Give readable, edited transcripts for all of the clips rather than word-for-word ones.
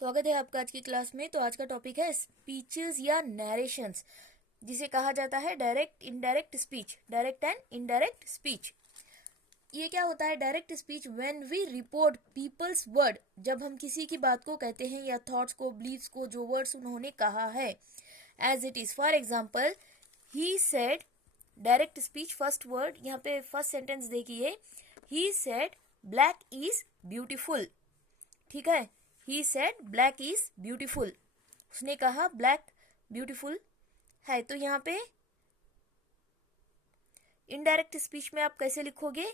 स्वागत है आपका आज की क्लास में। तो आज का टॉपिक है स्पीचेस या नरेशंस, जिसे कहा जाता है direct indirect speech, direct and indirect speech. ये क्या होता है direct speech? When we report people's word, जब हम किसी की बात को कहते हैं या थॉट्स को, बिलीव्स को, जो वर्ड्स उन्होंने कहा है as it is. For example, he said, direct speech first word, यहाँ पे फर्स्ट सेंटेंस देखिए, he said black is beautiful. ठीक है, he said black is beautiful, उसने कहा ब्लैक ब्यूटीफुल है। तो यहाँ पे इनडायरेक्ट स्पीच में आप कैसे लिखोगे?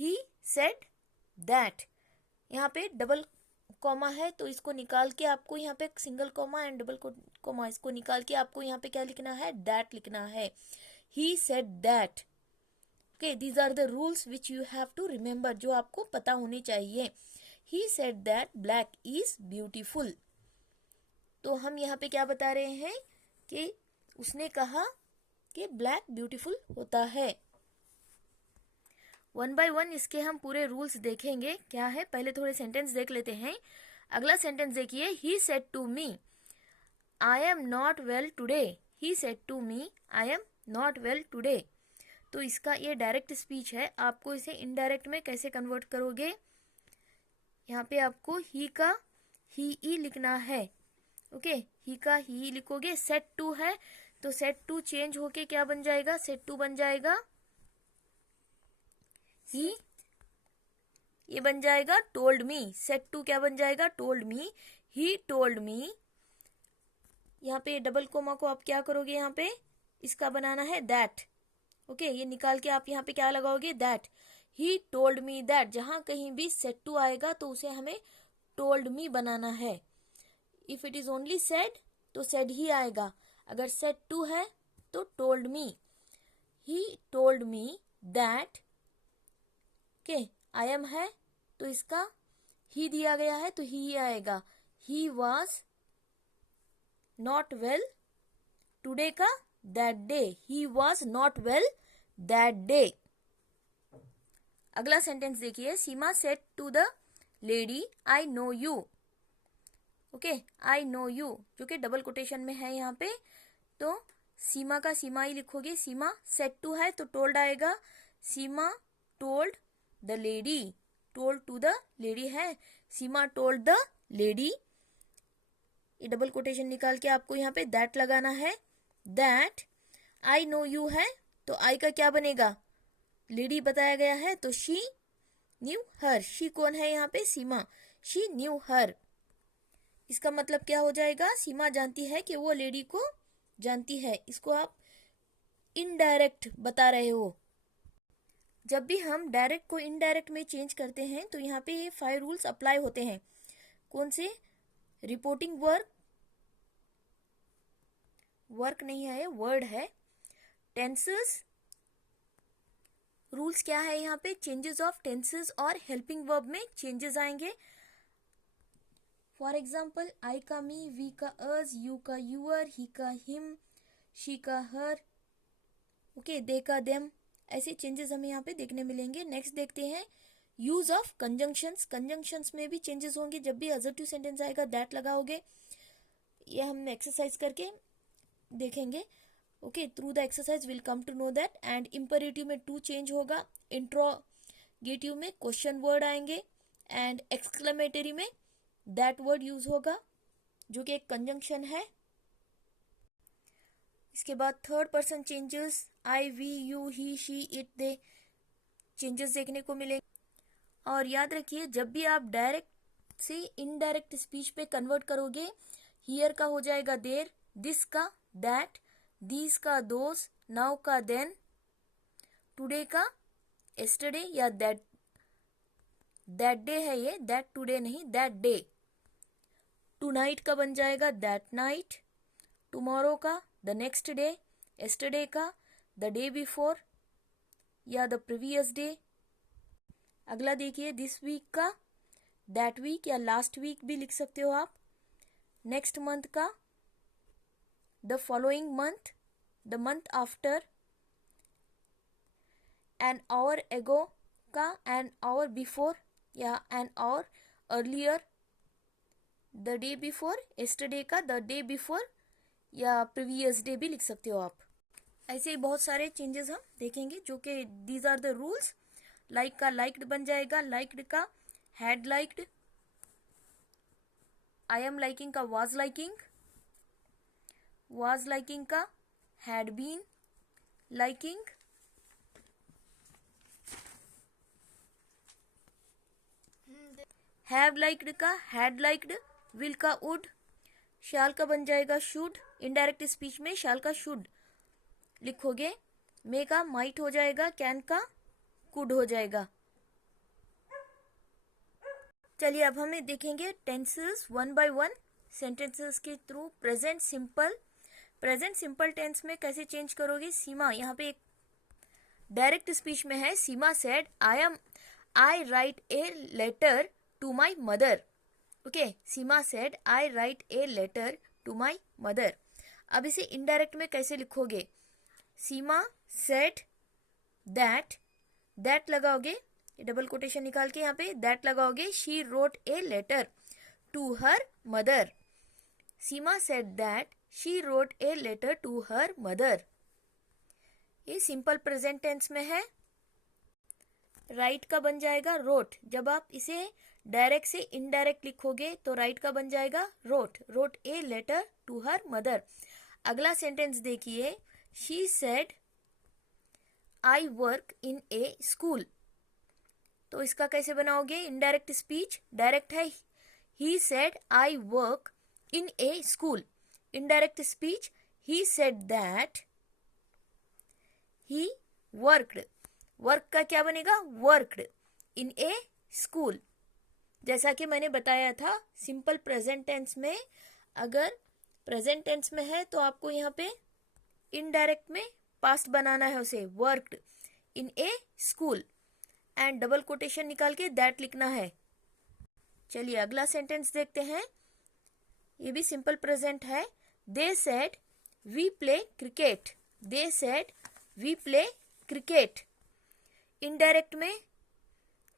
ही सेड दैट, यहाँ पे डबल कॉमा है तो इसको निकाल के आपको यहाँ पे single comma and double comma, इसको निकाल के आपको यहाँ पे क्या लिखना है? दैट लिखना है। He said that. Okay, these are the rules which you have to remember, जो आपको पता होने चाहिए। He said that black is beautiful। तो हम यहाँ पे क्या बता रहे हैं कि उसने कहा कि ब्लैक ब्यूटीफुल होता है। वन बाय वन इसके हम पूरे रूल्स देखेंगे क्या है। पहले थोड़े सेंटेंस देख लेते हैं। अगला सेंटेंस देखिए, he said to me I am not well today। he said to me I am not well today। तो इसका ये डायरेक्ट स्पीच है। आपको इसे इनडायरेक्ट में कैसे कन्वर्ट करोगे? यहाँ पे आपको ही का ही ई लिखना है। ओके, ही का ही लिखोगे। सेट टू है तो सेट टू चेंज होके क्या बन जाएगा? सेट टू बन जाएगा ही, ये बन जाएगा टोल्ड मी। सेट टू क्या बन जाएगा? Told me. He told me. यहाँ पे डबल कोमा को आप क्या करोगे? यहाँ पे इसका बनाना है दैट। ओके, ये निकाल के आप यहाँ पे क्या लगाओगे? That. He told me that. जहां कहीं भी सेट टू आएगा तो उसे हमें टोल्ड मी बनाना है। If it is only said तो सेड ही आएगा, अगर सेड टू है तो told me. He told me that. Okay, I am है तो इसका ही दिया गया है तो ही आएगा। He was not well today का that day. He was not well that day. अगला सेंटेंस देखिए, Seema said to the lady I know you. Okay, I know you जो कि डबल कोटेशन में है यहाँ पे, तो सीमा का सीमा ही लिखोगे। सीमा सेड टू है तो टोल्ड आएगा। Seema told the lady, told to the lady है। सीमा टोल्ड द लेडी, ये डबल कोटेशन निकाल के आपको यहाँ पे दैट लगाना है। दैट आई नो यू है तो आई का क्या बनेगा? लेडी बताया गया है तो शी न्यू हर। शी कौन है यहाँ पे? सीमा। शी न्यू हर। इसका मतलब क्या हो जाएगा? सीमा जानती है कि वो लेडी को जानती है। इसको आप इनडायरेक्ट बता रहे हो। जब भी हम डायरेक्ट को इनडायरेक्ट में चेंज करते हैं तो यहाँ पे ये 5 रूल्स अप्लाई होते हैं। कौन से? रिपोर्टिंग वर्क, वर्क नहीं है, वर्ड है। टेंसेस, रूल्स क्या है यहाँ पे? चेंजेस ऑफ टेंसेस और हेल्पिंग वर्ब में चेंजेस आएंगे। फॉर एग्जाम्पल, आई का मी, वी का अस, यू का यूअर, ही का हिम, शी का हर, ओके, दे का देम। ऐसे चेंजेस हमें यहाँ पे देखने मिलेंगे। नेक्स्ट देखते हैं यूज ऑफ कंजंक्शंस। कंजंक्शंस में भी चेंजेस होंगे। जब भी अजर्टिव सेंटेंस आएगा दैट लगाओगे। ये हम एक्सरसाइज करके देखेंगे। Okay, through the exercise will come to know that. And imperative में टू चेंज होगा, इंट्रोगेटिव में क्वेश्चन वर्ड आएंगे एंड एक्सक्लेमेटरी में दैट वर्ड यूज होगा जो कि एक कंजंक्शन है। इसके बाद third person changes, I, we, you, he, she, it, they changes देखने को मिलेंगे। और याद रखिए, जब भी आप डायरेक्ट से इनडायरेक्ट स्पीच पे कन्वर्ट करोगे, हियर का हो जाएगा देर, दिस का दैट, दीज का दोस, नाउ का देन, टुडे का एस्टरडे या दैट डे है ये, दैट टुडे नहीं, दैट डे। टुनाइट का बन जाएगा दैट नाइट, टुमारो का द नेक्स्ट डे, एस्टरडे का द डे बिफोर या द प्रीवियस डे। अगला देखिए, दिस वीक का दैट वीक या लास्ट वीक भी लिख सकते हो आप। नेक्स्ट मंथ का the following month, the month after. An hour एगो का एन आवर बिफोर या an hour earlier. The day before, yesterday का द डे बिफोर या प्रीवियस डे भी लिख सकते हो आप। ऐसे ही बहुत सारे चेंजेस हम देखेंगे जो कि these are the rules. Like का लाइक्ड बन जाएगा, लाइक्ड का had liked, I am liking का वाज लाइकिंग, वाज लाइकिंग का had been liking, have liked का हैड लाइक्ड, विल का वुड, शाल का बन जाएगा शुड, इनडायरेक्ट स्पीच में शाल का शुड लिखोगे, मे का माइट हो जाएगा, कैन का कुड हो जाएगा। चलिए अब हमें देखेंगे tenses one by one sentences के थ्रू। प्रेजेंट सिंपल टेंस में कैसे चेंज करोगे। सीमा यहाँ पे एक डायरेक्ट स्पीच में है, Seema said I write a letter to my mother. Okay, Seema said I write a letter to my mother. अब इसे इनडायरेक्ट में कैसे लिखोगे। सीमा सेड दैट लगाओगे, डबल कोटेशन निकाल के यहाँ पे दैट लगाओगे, she wrote a letter to her mother. Seema said that she wrote a letter to her mother. ये सिंपल प्रेजेंट टेंस में है। राइट का बन जाएगा रोट। जब आप इसे डायरेक्ट से इनडायरेक्ट लिखोगे तो राइट का बन जाएगा wrote a letter to her mother. अगला सेंटेंस देखिए, she said I work in a school. तो इसका कैसे बनाओगे इनडायरेक्ट स्पीच। डायरेक्ट है he said I work in a school, indirect speech he said that he worked. Work का क्या बनेगा वर्कड इन ए स्कूल। जैसा कि मैंने बताया था सिंपल प्रेजेंट टेंस में अगर प्रेजेंट टेंस में है तो आपको यहाँ पे इनडायरेक्ट में पास्ट बनाना है उसे, worked in a school, and double quotation निकाल के दैट लिखना है। चलिए अगला सेंटेंस देखते हैं, ये भी सिंपल प्रेजेंट है। They said we play cricket, they said we play cricket. Indirect में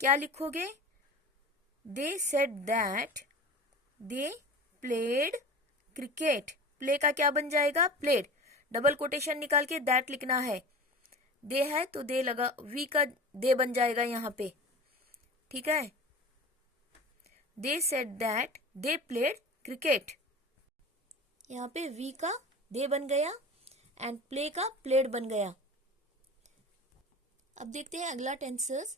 क्या लिखोगे, they said that they played cricket. Play का क्या बन जाएगा प्लेड, डबल कोटेशन निकाल के दैट लिखना है। दे है तो दे लगा, वी का दे बन जाएगा यहाँ पे, ठीक है। They said that they played cricket, यहाँ पे वी का दे बन गया एंड प्ले का प्लेड बन गया। अब देखते हैं अगला tenses,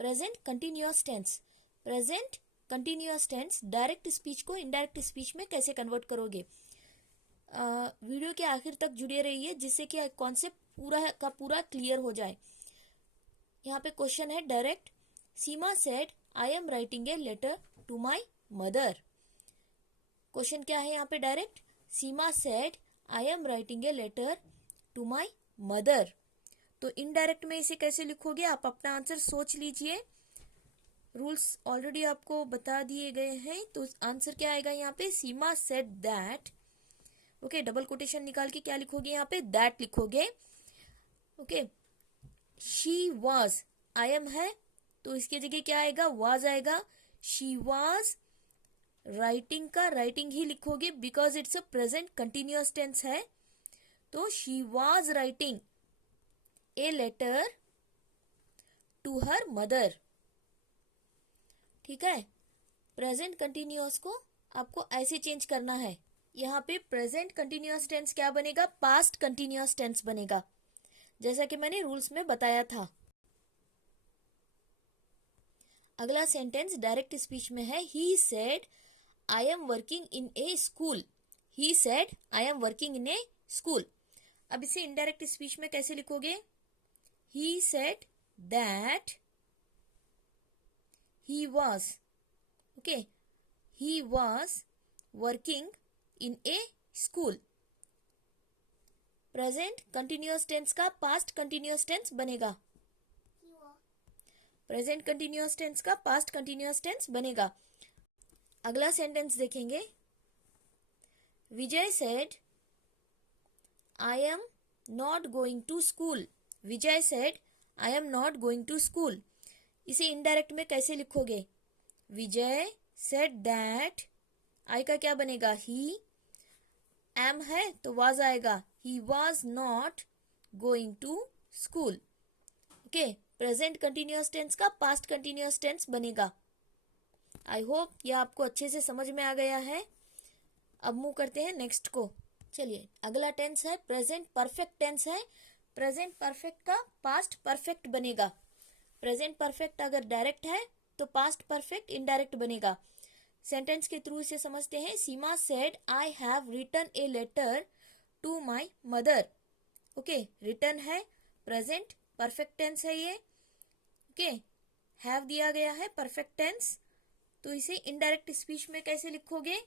present continuous tense. Present continuous tense direct speech को इनडायरेक्ट स्पीच में कैसे कन्वर्ट करोगे। वीडियो के आखिर तक जुड़े रहिए जिससे कि कॉन्सेप्ट पूरा का पूरा क्लियर हो जाए। यहाँ पे क्वेश्चन है direct, Seema said I am writing a letter to my mother. Question क्या है यहाँ पे direct, Seema said I am writing a letter to my mother. तो इनडायरेक्ट में इसे कैसे लिखोगे, आप अपना आंसर सोच लीजिए। रूल्स ऑलरेडी आपको बता दिए गए हैं। तो आंसर क्या आएगा यहाँ पे, Seema said that. Okay, double quotation निकाल के क्या लिखोगे यहाँ पे दैट लिखोगे। Okay, she was, I am है तो इसकी जगह क्या आएगा वाज आएगा। शी वाज राइटिंग का राइटिंग ही लिखोगे because it's a present continuous tense है। तो she was writing a letter to her mother, ठीक है। प्रेजेंट कंटिन्यूअस को आपको ऐसे चेंज करना है। यहाँ पे प्रेजेंट कंटिन्यूअस टेंस क्या बनेगा, पास्ट कंटिन्यूअस टेंस बनेगा, जैसा कि मैंने रूल्स में बताया था। अगला सेंटेंस डायरेक्ट स्पीच में है, he said I am working in a school. He said I am working in a school. अब इसे इनडायरेक्ट स्पीच में कैसे लिखोगे, he said that he was, okay, he was working in a school। Present continuous tense का past continuous tense बनेगा, present continuous tense का past continuous tense बनेगा। अगला सेंटेंस देखेंगे, Vijay said I am not going to school. Vijay said I am not going to school. इसे indirect में कैसे लिखोगे, विजय सेड दैट आई का क्या बनेगा? ही, एम है तो वाज आएगा, he was not going to school. Okay, present continuous tense का पास्ट कंटिन्यूअस टेंस बनेगा। आई होप यह आपको अच्छे से समझ में आ गया है। अब मूव करते हैं नेक्स्ट को। चलिए, अगला टेंस है प्रेजेंट परफेक्ट टेंस है। प्रेजेंट परफेक्ट का पास्ट परफेक्ट बनेगा। प्रेजेंट परफेक्ट अगर डायरेक्ट है तो पास्ट परफेक्ट इनडायरेक्ट बनेगा। सेंटेंस के थ्रू इसे समझते हैं। Seema said I have written a letter to my mother. Okay, written है, प्रेजेंट परफेक्ट टेंस है ये। ओके, हैव दिया गया है परफेक्ट टेंस, तो इसे इनडायरेक्ट स्पीच में कैसे लिखोगे?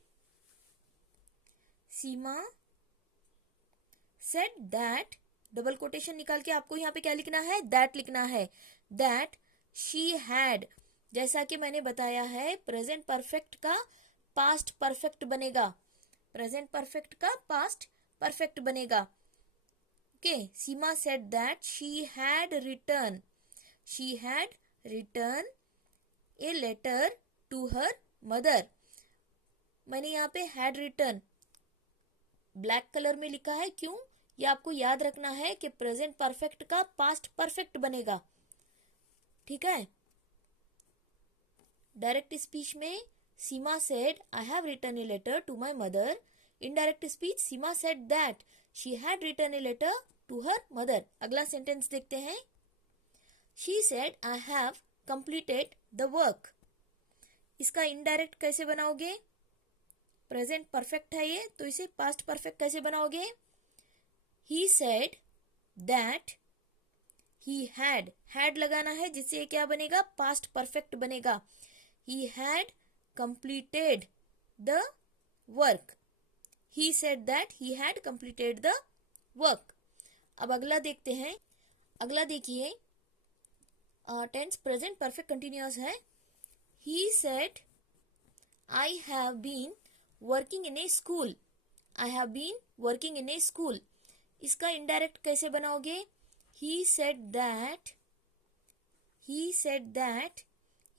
Seema said that, double quotation निकाल के आपको यहाँ पे क्या लिखना है? दैट लिखना है। दैट शी हैड, जैसा कि मैंने बताया है प्रेजेंट परफेक्ट का पास्ट परफेक्ट बनेगा। प्रेजेंट परफेक्ट का पास्ट परफेक्ट बनेगा। Okay, Seema said that she had written a letter to her mother. मैंने यहाँ पे हैड रिटर्न ब्लैक कलर में लिखा है, क्यों? ये आपको याद रखना है कि प्रेजेंट परफेक्ट का पास्ट परफेक्ट बनेगा। ठीक है, डायरेक्ट स्पीच में Seema said I have written a letter to my mother. Indirect speech Seema said that she had written a letter to her mother. अगला सेंटेंस देखते हैं। She said I have completed the work. इसका indirect कैसे बनाओगे? Present perfect है ये, तो इसे पास्ट परफेक्ट कैसे बनाओगे? ही सेड दैट ही हैड लगाना है, जिससे क्या बनेगा? पास्ट परफेक्ट बनेगा। ही had completed the work. He said that he had completed the work. अब अगला देखते हैं। अगला देखिए, टेंस प्रेजेंट परफेक्ट कंटिन्यूअस है। He said I have been working in a school. I have been working in a school. इसका indirect कैसे बनाओगे? ही सेड दैट,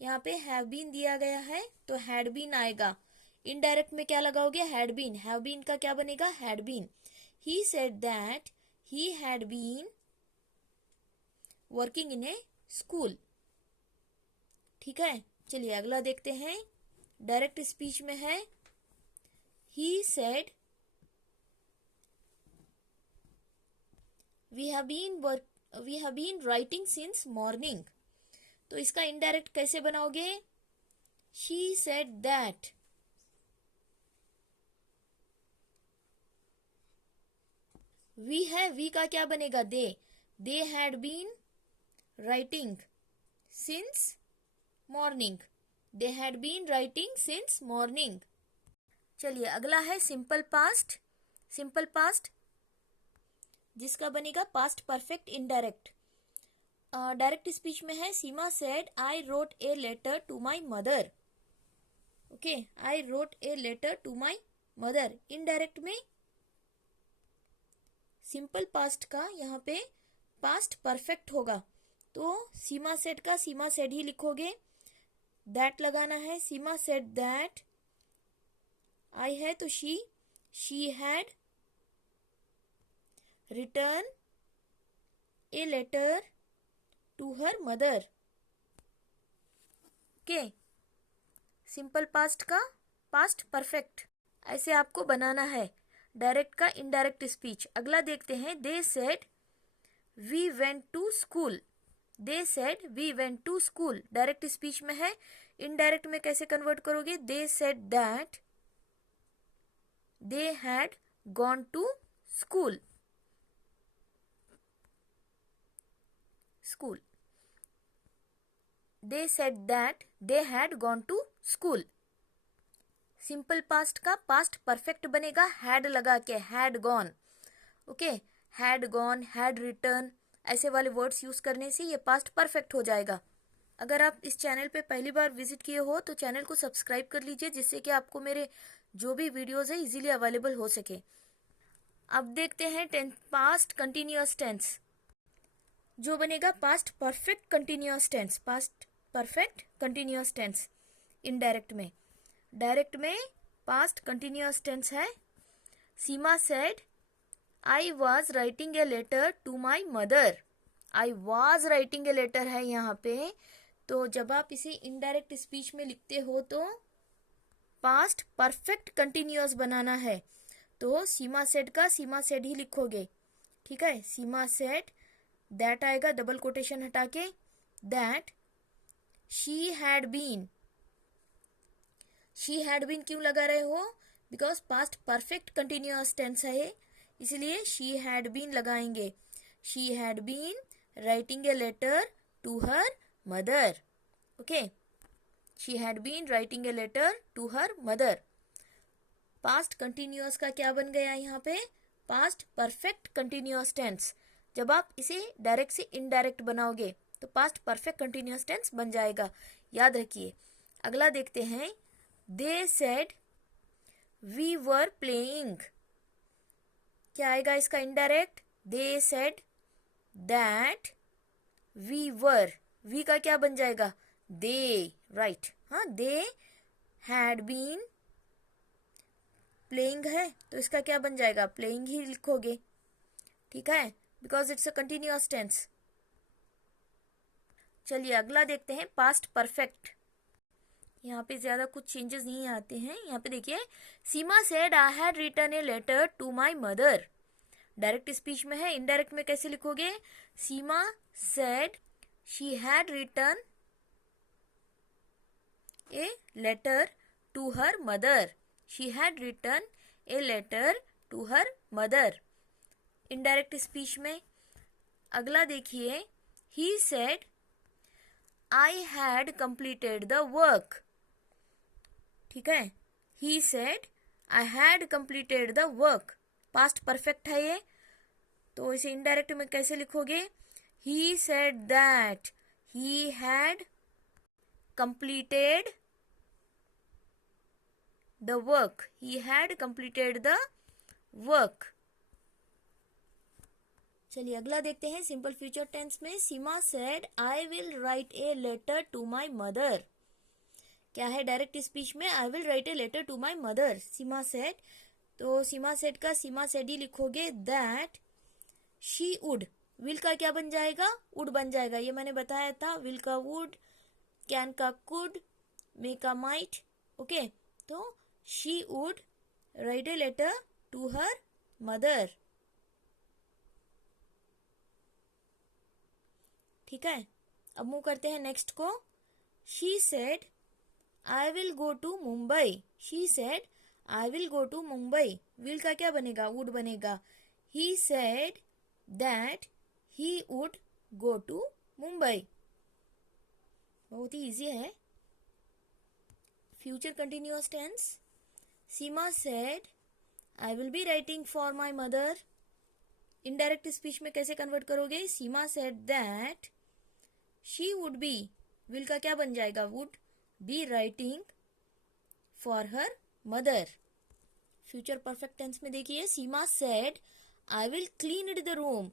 यहाँ पे हैव बीन दिया गया है तो हैड बीन आएगा। इनडायरेक्ट में क्या लगाओगे? Had been. हैव बीन का क्या बनेगा? Had been. He said that he had been working in a school. ठीक है, चलिए अगला देखते हैं। डायरेक्ट स्पीच में है। He said we have been writing since morning. तो इसका इनडायरेक्ट कैसे बनाओगे? शी सेड दैट वी का क्या बनेगा? They had been writing since morning. They had been writing since morning. चलिए अगला है सिंपल पास्ट। सिंपल पास्ट जिसका बनेगा past perfect indirect. Direct speech में है। Seema said I wrote a letter to my mother. Okay, I wrote a letter to my mother. Indirect में simple past का यहाँ पे पास्ट परफेक्ट होगा, तो सीमा सेड का सीमा सेड ही लिखोगे। दैट लगाना है। सीमा सेड दैट आई है तो she had written a letter to her mother. Okay, simple past का पास्ट परफेक्ट ऐसे आपको बनाना है। डायरेक्ट का इनडायरेक्ट स्पीच। अगला देखते हैं। They said we went to school. They said we went to school. Direct speech में है। इनडायरेक्ट में कैसे कन्वर्ट करोगे? They said that they had gone to school. They said that they had gone to school. Simple past का past perfect बनेगा had लगा के, had gone. Okay, had gone, had written, ऐसे वाले वर्ड्स यूज करने से ये पास्ट परफेक्ट हो जाएगा। अगर आप इस चैनल पे पहली बार विजिट किए हो तो चैनल को सब्सक्राइब कर लीजिए, जिससे कि आपको मेरे जो भी वीडियोस है इजीली अवेलेबल हो सके। अब देखते हैं पास्ट कंटिन्यूअस टेंस जो बनेगा past perfect continuous tense. Past perfect continuous tense indirect में। डायरेक्ट में पास्ट कंटिन्यूअस टेंस है। Seema said I was writing a letter to my mother. I was writing a letter है यहाँ पे, तो जब आप इसे इनडायरेक्ट स्पीच में लिखते हो तो पास्ट परफेक्ट कंटिन्यूअस बनाना है, तो सीमा सेड का सीमा सेड ही लिखोगे। ठीक है, सीमा सेड दैट आएगा डबल कोटेशन हटा के, that she had been. She had been क्यों लगा रहे हो? Because past perfect continuous tense है ये, इसलिए शी हैड बीन लगाएंगे। She had been writing a letter to her mother. Okay, she had been writing a letter to her mother. Past continuous का क्या बन गया यहाँ पे? Past perfect continuous tense. जब आप इसे डायरेक्ट से इनडायरेक्ट बनाओगे तो पास्ट परफेक्ट कंटिन्यूअस टेंस बन जाएगा, याद रखिए। अगला देखते हैं, they said we were playing. क्या आएगा इसका indirect? They said that we were, we का क्या बन जाएगा? They, right. हाँ, दे हैड बीन, प्लेइंग है तो इसका क्या बन जाएगा? प्लेइंग ही लिखोगे। ठीक है, because it's a continuous tense. चलिए अगला देखते हैं, पास्ट परफेक्ट। यहाँ पे ज्यादा कुछ चेंजेस नहीं आते हैं। यहाँ पे देखिए, Seema said I had written a letter to my mother. Direct speech में है, इनडायरेक्ट में कैसे लिखोगे? Seema said she had written a letter to her mother. She had written a letter to her mother, indirect speech में। अगला देखिए, he said I had completed the work. ठीक है, he said I had completed the work, past perfect है ये, तो इसे indirect में कैसे लिखोगे? He said that he had completed the work. He had completed the work. चलिए अगला देखते हैं, सिंपल फ्यूचर टेंस में। Seema said I will write a letter to my mother. क्या है डायरेक्ट स्पीच में? I will write a letter to my mother, Seema said. तो Seema said का सीमा सेड ही लिखोगे, दैट शी वुड। विल का क्या बन जाएगा? वुड बन जाएगा, ये मैंने बताया था। विल का वुड, कैन का कुड, मे का माइट। ओके, तो she would write a letter to her mother. ठीक है, अब मूव करते हैं नेक्स्ट को। She said I will go to Mumbai. She said I will go to Mumbai, will का क्या बनेगा? वुड बनेगा। He said that he would go to Mumbai. बहुत ही इजी है। Future continuous tense, Seema said I will be writing for my mother. Indirect speech में कैसे convert करोगे? Seema said that she would be, will का क्या बन जाएगा? Would be writing for her mother. Future perfect tense में देखिए, Seema said I will clean the room.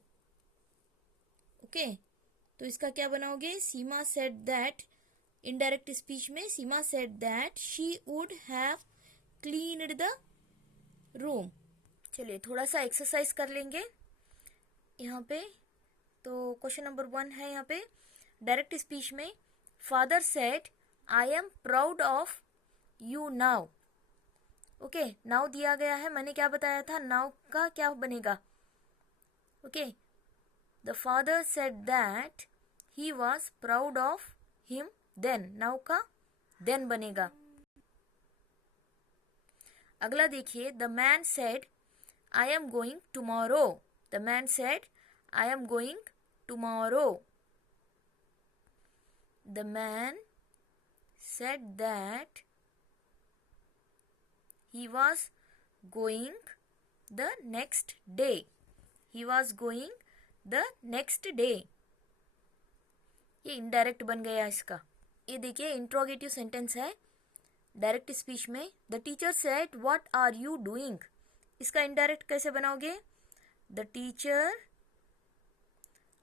Okay, तो इसका क्या बनाओगे? Seema said that, indirect speech में Seema said that she would have cleaned the room. चलिए थोड़ा सा एक्सरसाइज कर लेंगे यहाँ पे। तो क्वेश्चन नंबर 1 है यहाँ पे, डायरेक्ट स्पीच में father said I am proud of you now. Okay, now दिया गया है, मैंने क्या बताया था? नाउ का क्या बनेगा? Okay, the father said that he was proud of him then, now का देन बनेगा। अगला देखिए, the man said I am going tomorrow. The man said I am going tomorrow. The man said that he was going the next day. He was going the next day. ये indirect बन गया इसका। ये देखिए interrogative sentence है direct speech में। The teacher said what are you doing, इसका indirect कैसे बनाओगे? The teacher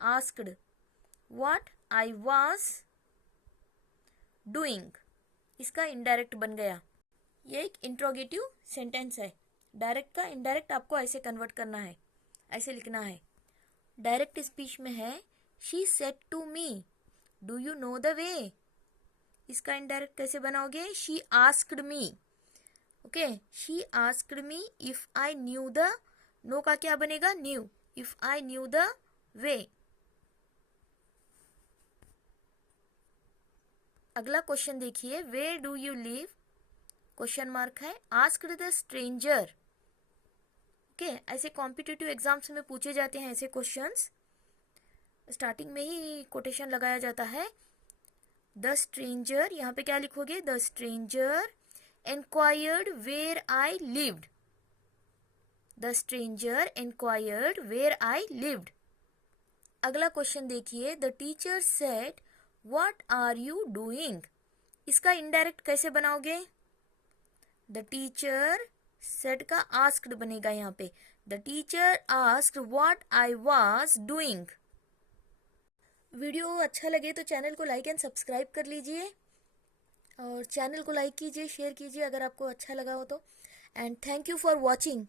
asked what I was doing, इसका इनडायरेक्ट बन गया। ये एक इंट्रोगेटिव सेंटेंस है। डायरेक्ट का इनडायरेक्ट आपको ऐसे कन्वर्ट करना है, ऐसे लिखना है। डायरेक्ट स्पीच में है she said to me do you know the way. इसका इनडायरेक्ट कैसे बनाओगे? She asked me. Okay, she asked me if I knew the, know का क्या बनेगा? Knew. If I knew the way. अगला क्वेश्चन देखिए, where do you live? Question mark है। Asked the stranger. Okay, ऐसे कॉम्पिटिटिव एग्जाम्स में पूछे जाते हैं ऐसे क्वेश्चंस। स्टार्टिंग में ही कोटेशन लगाया जाता है। द स्ट्रेंजर, यहाँ पे क्या लिखोगे? The stranger enquired where I lived. The stranger enquired where I lived. अगला क्वेश्चन देखिए, the teacher said what are you doing? इसका इनडायरेक्ट कैसे बनाओगे? द टीचर सेड का आस्क्ड बनेगा यहाँ पे। The teacher asked what I was doing. Video अच्छा लगे तो चैनल को लाइक एंड सब्सक्राइब कर लीजिए, और चैनल को लाइक कीजिए, शेयर कीजिए अगर आपको अच्छा लगा हो तो। And thank you for watching.